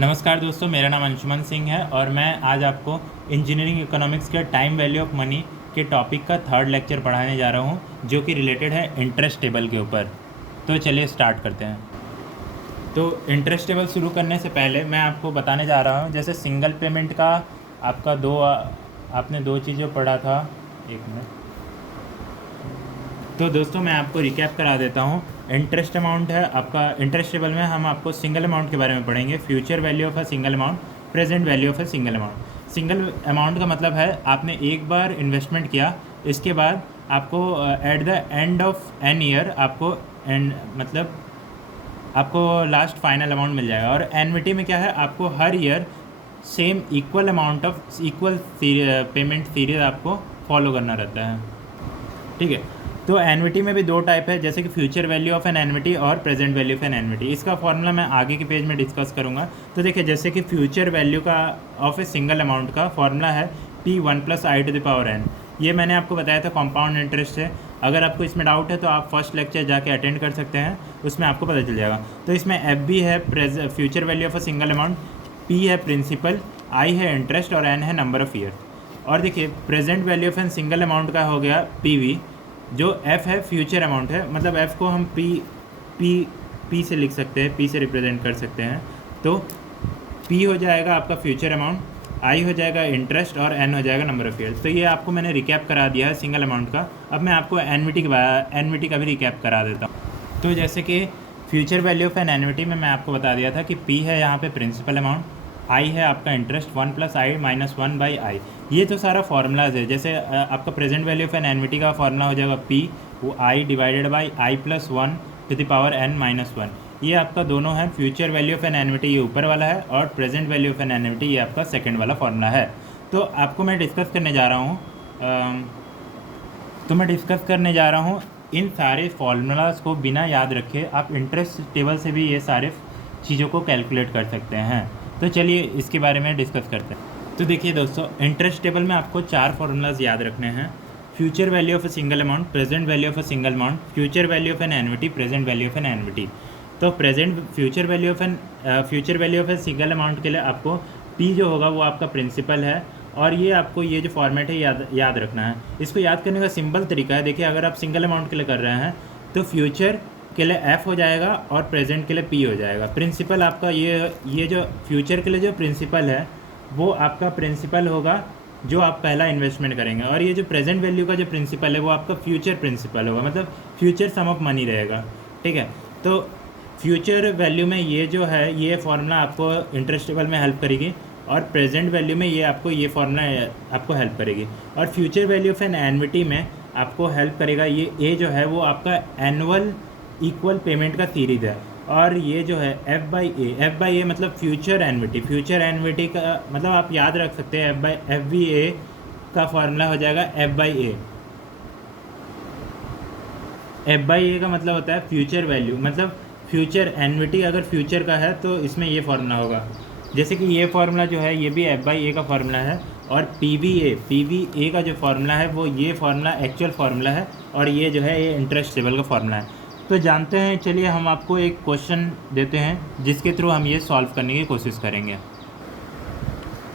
नमस्कार दोस्तों, मेरा नाम अंशुमन सिंह है और मैं आज आपको इंजीनियरिंग इकोनॉमिक्स के टाइम वैल्यू ऑफ मनी के टॉपिक का थर्ड लेक्चर पढ़ाने जा रहा हूँ, जो कि रिलेटेड है इंटरेस्ट टेबल के ऊपर। तो चलिए स्टार्ट करते हैं। तो इंटरेस्ट टेबल शुरू करने से पहले मैं आपको बताने जा रहा हूँ, जैसे सिंगल पेमेंट का आपका आपने दो चीज़ें पढ़ा था। एक मिनट। तो दोस्तों मैं आपको रिकैप करा देता हूँ। इंटरेस्ट अमाउंट है आपका, इंटरेस्ट टेबल में हम आपको सिंगल अमाउंट के बारे में पढ़ेंगे। Future value of a single amount, present value of a single amount. Single amount का मतलब है आपने एक बार इन्वेस्टमेंट किया, इसके बाद आपको at the end of an year आपको मतलब आपको लास्ट फाइनल अमाउंट मिल जाएगा। और एनविटी में क्या है, आपको हर year same equal amount of equal payment series आपको फॉलो करना रहता है। ठीक है। तो एनविटी में भी दो टाइप है, जैसे कि future value of an annuity और present value of an annuity. इसका फॉर्मूला मैं आगे के पेज में डिस्कस करूंगा। तो देखिए, जैसे कि फ्यूचर वैल्यू का ऑफ ए सिंगल अमाउंट का फॉर्मूला है P1 + i⁴n। ये मैंने आपको बताया था कॉम्पाउंड इंटरेस्ट है। अगर आपको इसमें डाउट है तो आप फर्स्ट लेक्चर जाके अटेंड कर सकते हैं, उसमें आपको पता चल जाएगा। तो इसमें एफ बी है future value of a single amount, P है प्रिंसिपल, आई है इंटरेस्ट और एन है नंबर ऑफ ईयर। और देखिए, present value of an single amount का हो गया PV, जो F है फ्यूचर अमाउंट है। मतलब F को हम P से लिख सकते हैं, P से रिप्रेजेंट कर सकते हैं। तो P हो जाएगा आपका फ्यूचर अमाउंट, I हो जाएगा इंटरेस्ट और N हो जाएगा नंबर ऑफ ईयर्स। तो ये आपको मैंने रिकैप करा दिया है सिंगल अमाउंट का। अब मैं आपको एनविटी का भी रिकैप करा देता हूँ। तो जैसे कि future value of an annuity में मैं आपको बता दिया था कि P है यहाँ पे प्रिंसिपल अमाउंट, आई है आपका इंटरेस्ट 1 + i - 1/i। ये तो सारा फार्मूलाज है। जैसे आपका present value of an annuity का फार्मूला हो जाएगा P, वो i divided by i + 1⁻n-1। ये आपका दोनों है। Future value of an annuity ये ऊपर वाला है और present value of an annuity ये आपका सेकंड वाला फार्मूला है। तो आपको मैं डिस्कस करने जा रहा हूँ इन सारे फार्मूलाज को बिना याद रखे आप इंटरेस्ट टेबल से भी ये सारे चीज़ों को कैलकुलेट कर सकते हैं। तो चलिए इसके बारे में डिस्कस करते हैं। तो देखिए दोस्तों, इंटरेस्ट टेबल में आपको 4 फार्मूलाज याद रखने हैं। Future value of a single amount, present value of a single amount, future value of an annuity, present value of an annuity. तो future value of a single amount के लिए आपको P जो होगा वो आपका प्रिंसिपल है। और ये आपको ये जो फॉर्मेट है याद रखना है। इसको याद करने का सिंपल तरीका है, देखिए अगर आप सिंगल अमाउंट के लिए कर रहे हैं तो फ्यूचर के लिए F हो जाएगा और प्रेजेंट के लिए P हो जाएगा। प्रिंसिपल आपका ये जो फ्यूचर के लिए जो प्रिंसिपल है वो आपका प्रिंसिपल होगा जो आप पहला इन्वेस्टमेंट करेंगे। और ये जो प्रेजेंट वैल्यू का जो प्रिंसिपल है वो आपका फ्यूचर प्रिंसिपल होगा, मतलब फ्यूचर सम ऑफ मनी रहेगा। ठीक है। तो फ्यूचर वैल्यू में ये जो है ये फार्मूला आपको इंटरेस्ट टेबल में हेल्प करेगी और प्रेजेंट वैल्यू में ये आपको ये फार्मूला आपको हेल्प करेगी। और future value of an annuity में आपको हेल्प करेगा ये ए जो है वो आपका एनुअल इक्वल पेमेंट का सीरीज है। और ये जो है F/A मतलब फ्यूचर एनविटी का मतलब आप याद रख सकते हैं FBA का फार्मूला हो जाएगा F/A का मतलब होता है फ्यूचर वैल्यू, मतलब फ्यूचर एनविटी अगर फ्यूचर का है तो इसमें ये फार्मूला होगा। जैसे कि ये फार्मूला जो है ये भी F/A का फार्मूला है। और PVA का जो फार्मूला है वो ये फार्मूला एक्चुअल फार्मूला है और ये जो है ये इंटरेस्ट टेबल का फार्मूला है। तो जानते हैं, चलिए हम आपको एक क्वेश्चन देते हैं जिसके थ्रू हम ये सॉल्व करने की कोशिश करेंगे।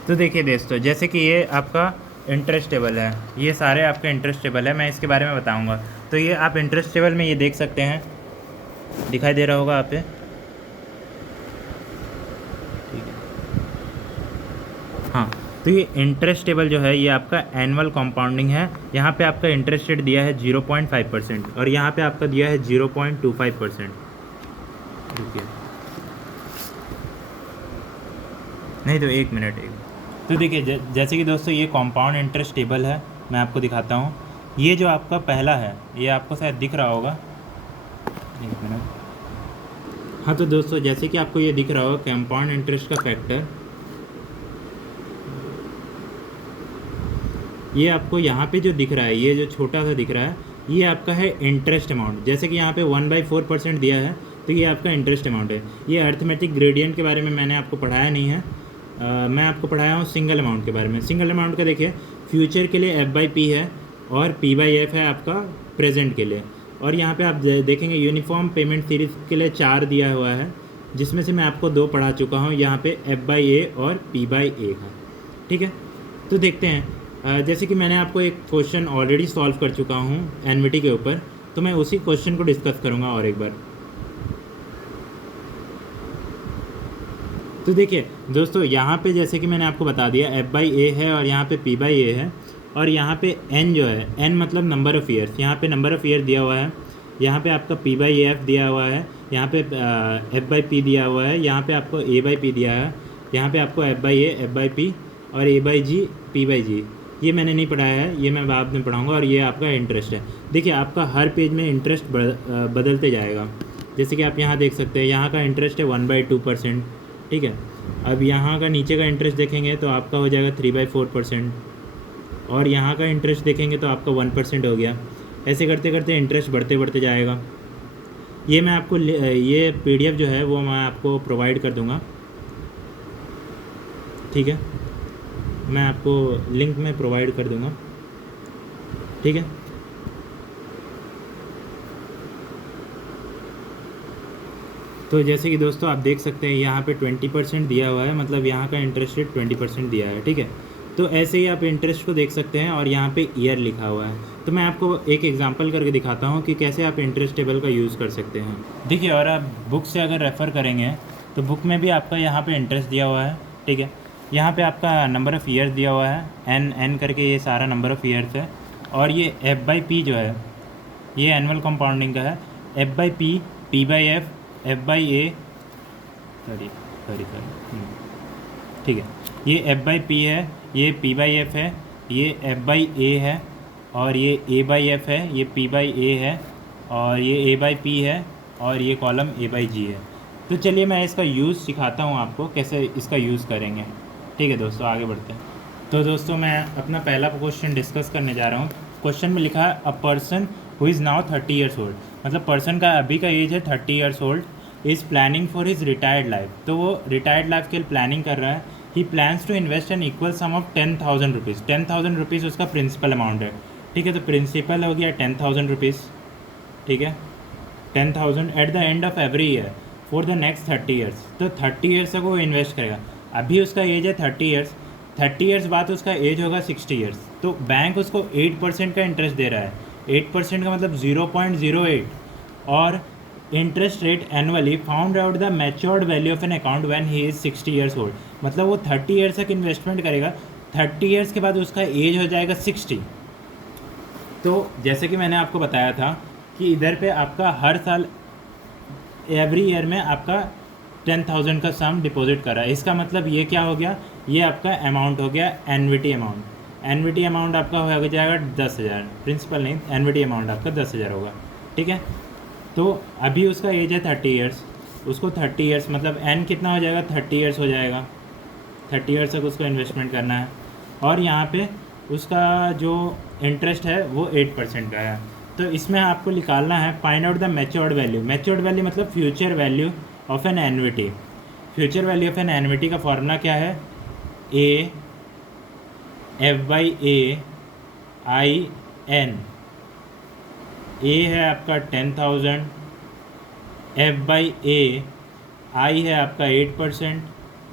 तो देखिए दोस्तों, जैसे कि ये आपका इंटरेस्ट टेबल है, ये सारे आपके इंटरेस्ट टेबल है, मैं इसके बारे में बताऊंगा। तो ये आप इंटरेस्ट टेबल में ये देख सकते हैं, दिखाई दे रहा होगा आप पे। ठीक है। हाँ, तो ये इंटरेस्ट टेबल जो है ये आपका एनुअल कंपाउंडिंग है। यहाँ पे आपका इंटरेस्ट रेट दिया है 0.5% और यहाँ पे आपका दिया है 0.25%। रुकिए, नहीं तो एक मिनट। तो देखिए, जैसे कि दोस्तों ये कंपाउंड इंटरेस्ट टेबल है, मैं आपको दिखाता हूँ। ये जो आपका पहला है ये आपको शायद दिख रहा होगा, एक मिनट। हाँ, तो दोस्तों जैसे कि आपको ये दिख रहा होगा कंपाउंड इंटरेस्ट का फैक्टर, ये आपको यहाँ पे जो दिख रहा है, ये जो छोटा सा दिख रहा है ये आपका है इंटरेस्ट अमाउंट। जैसे कि यहाँ पे 1/4% दिया है तो ये आपका इंटरेस्ट अमाउंट है। ये अर्थमेटिक ग्रेडियंट के बारे में मैंने आपको पढ़ाया नहीं है, मैं आपको पढ़ाया हूँ सिंगल अमाउंट के बारे में। सिंगल अमाउंट का देखिए, फ्यूचर के लिए F/P है और P/F है आपका प्रेजेंट के लिए। और यहाँ पे आप देखेंगे यूनिफॉर्म पेमेंट सीरीज़ के लिए 4 दिया हुआ है जिसमें से मैं आपको 2 पढ़ा चुका हूँ यहाँ पे F/A और P/A का। ठीक है, तो देखते हैं। जैसे कि मैंने आपको एक क्वेश्चन ऑलरेडी सॉल्व कर चुका हूँ एनविटी के ऊपर, तो मैं उसी क्वेश्चन को डिस्कस करूँगा और एक बार। तो देखिए दोस्तों, यहाँ पे जैसे कि मैंने आपको बता दिया F/A है और यहाँ पे P/A है, और यहाँ पे N जो है, N मतलब नंबर ऑफ़ ईयर्स, यहाँ पे नंबर ऑफ़ ईयर दिया हुआ है, यहाँ पे आपका P/F दिया हुआ है, यहाँ पे F/P दिया हुआ है, यहाँ पे आपको A/P दिया है, यहाँ पे आपको F/A, F/P और A/G, P/G। ये मैंने नहीं पढ़ाया है, ये मैं बाद में पढ़ाऊँगा। और ये आपका इंटरेस्ट है। देखिए आपका हर पेज में इंटरेस्ट बदलते जाएगा। जैसे कि आप यहाँ देख सकते हैं, यहाँ का इंटरेस्ट है 1/2%। ठीक है, अब यहाँ का नीचे का इंटरेस्ट देखेंगे तो आपका हो जाएगा 3/4%, और यहाँ का इंटरेस्ट देखेंगे तो आपका 1% हो गया। ऐसे करते करते इंटरेस्ट बढ़ते बढ़ते जाएगा। ये मैं आपको ये PDF जो है वो मैं आपको प्रोवाइड कर दूँगा। ठीक है, मैं आपको लिंक में प्रोवाइड कर दूँगा। ठीक है, तो जैसे कि दोस्तों आप देख सकते हैं यहाँ पे 20% दिया हुआ है, मतलब यहाँ का इंटरेस्ट रेट 20% दिया है। ठीक है, तो ऐसे ही आप इंटरेस्ट को देख सकते हैं, और यहाँ पे ईयर लिखा हुआ है। तो मैं आपको एक एग्जांपल करके दिखाता हूँ कि कैसे आप इंटरेस्ट टेबल का यूज़ कर सकते हैं। देखिए, और आप बुक से अगर रेफ़र करेंगे तो बुक में भी आपका यहाँ पे इंटरेस्ट दिया हुआ है। ठीक है, यहाँ पे आपका नंबर ऑफ़ ईयर्स दिया हुआ है, एन करके ये सारा नंबर ऑफ़ ईयर्स है। और ये F/P जो है ये एनुअल कंपाउंडिंग का है। F/P, P/F, F/A, सॉरी, ठीक है, ये F/P है, ये P/F है, ये F/A है, और ये A/F है, ये P/A है, और ये A/P है, और ये कॉलम A/G है। तो चलिए मैं इसका यूज़ सिखाता हूँ आपको कैसे इसका यूज़ करेंगे। ठीक है दोस्तों, आगे बढ़ते हैं। तो दोस्तों मैं अपना पहला क्वेश्चन डिस्कस करने जा रहा हूँ। क्वेश्चन में लिखा है a person who is now 30 years old, मतलब पर्सन का अभी का एज है 30 years old, is planning for his retired life. तो वो रिटायर्ड लाइफ के लिए प्लानिंग कर रहा है। He plans to invest an equal sum of 10,000 rupees. 10,000 rupees उसका प्रिंसिपल अमाउंट है। ठीक है, तो प्रिंसिपल हो गया 10,000 रुपीज़। ठीक है, 10,000 eight the end of every year for the next 30 years. तो 30 ईयर्स तक वो इन्वेस्ट करेगा। अभी उसका एज है 30 ईयर्स, 30 ईयर्स बाद उसका एज होगा 60 ईयर्स। तो बैंक उसको 8% का इंटरेस्ट दे रहा है। 8% का मतलब 0.08, और interest rate annually found out the matured value of an account when he is 60 years old. मतलब वो 30 ईयर्स तक इन्वेस्टमेंट करेगा, 30 ईयर्स के बाद उसका एज हो जाएगा 60। तो जैसे कि मैंने आपको बताया था कि इधर पे आपका हर साल एवरी ईयर में आपका 10,000 का सम डिपॉजिट कर रहा है। इसका मतलब ये क्या हो गया, ये आपका अमाउंट हो गया एनविटी अमाउंट। एनविटी अमाउंट आपका हो जाएगा 10,000, प्रिंसिपल नहीं, एनविटी अमाउंट आपका 10,000 होगा। ठीक है, तो अभी उसका एज है 30 ईयर्स, उसको 30 ईयर्स मतलब एन कितना हो जाएगा, 30 ईयर्स हो जाएगा। 30 ईयर्स तक उसको इन्वेस्टमेंट करना है, और यहाँ पे उसका जो इंटरेस्ट है वो 8% का है। तो इसमें आपको निकालना है find out the matured value. Matured value मतलब future value of an annuity. Future value of an annuity का फॉर्मूला क्या है, A F/A I N। A है आपका 10,000, F/A I है आपका 8%,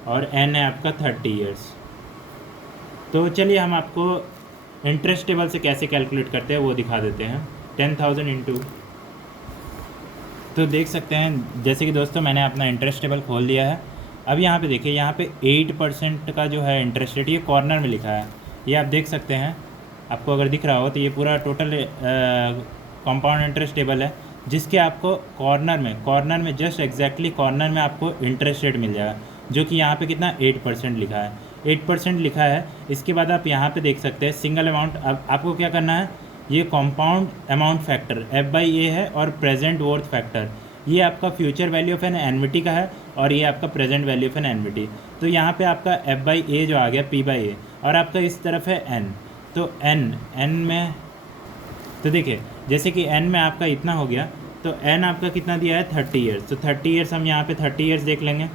और N है आपका 30 ईयर्स। तो चलिए हम आपको इंटरेस्ट टेबल से कैसे कैलकुलेट करते हैं वो दिखा देते हैं। 10,000 इंटू, तो देख सकते हैं जैसे कि दोस्तों मैंने अपना इंटरेस्ट टेबल खोल दिया है। अब यहाँ पे देखिए, यहाँ पे 8% का जो है इंटरेस्ट रेट, ये कॉर्नर में लिखा है, ये आप देख सकते हैं। आपको अगर दिख रहा हो तो ये पूरा टोटल कंपाउंड इंटरेस्ट टेबल है, जिसके आपको कॉर्नर में जस्ट एग्जैक्टली कॉर्नर में आपको इंटरेस्ट रेट मिल जाएगा, जो कि यहाँ पे कितना 8% लिखा है। 8% लिखा है। इसके बाद आप यहाँ पे देख सकते हैं सिंगल अमाउंट। अब आपको क्या करना है, ये कंपाउंड अमाउंट फैक्टर F/A है, और प्रेजेंट वर्थ फैक्टर ये आपका future value of an annuity का है, और ये आपका present value of an annuity. तो यहाँ पे आपका F/A जो आ गया P/A, और आपका इस तरफ है N। तो N में, तो देखिए जैसे कि N में आपका इतना हो गया, तो N आपका कितना दिया है 30 ईयर्स। तो 30 ईयर्स हम यहाँ पे 30 ईयर्स देख लेंगे।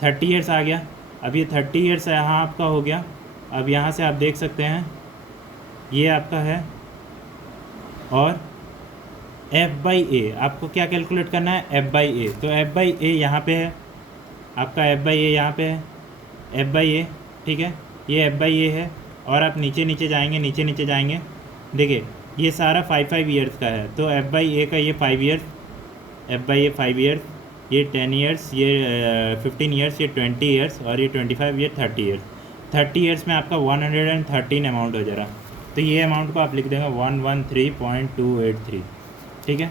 30 ईयर्स आ गया। अब ये 30 ईयर्स यहाँ आपका हो गया। अब यहाँ से आप देख सकते हैं ये आपका है, और F/A आपको क्या कैलकुलेट करना है, F/A। तो F/A यहाँ पे है, आपका एफ बाई ए यहाँ पे है, एफ बाई ए, ठीक है, ये एफ बाई ए है। और आप नीचे नीचे जाएंगे, देखिए ये सारा 5 ईयर्स का है, तो एफ बाई ए का ये 5 years, F by A 5 years, ये 10 ईयर्स, ये 15 ईयर्स, ये 20 ईयर्स, और ये 25, ये 30 ईयर्स। 30 ईयर्स में आपका 113 अमाउंट हो जा रहा। तो ये अमाउंट को आप लिख देंगे 113.283, ठीक है,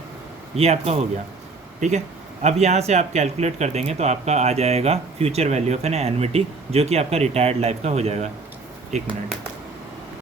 ये आपका हो गया, ठीक है। अब यहाँ से आप कैलकुलेट कर देंगे तो आपका आ जाएगा future value of an annuity, जो कि आपका रिटायर्ड लाइफ का हो जाएगा। 1 मिनट।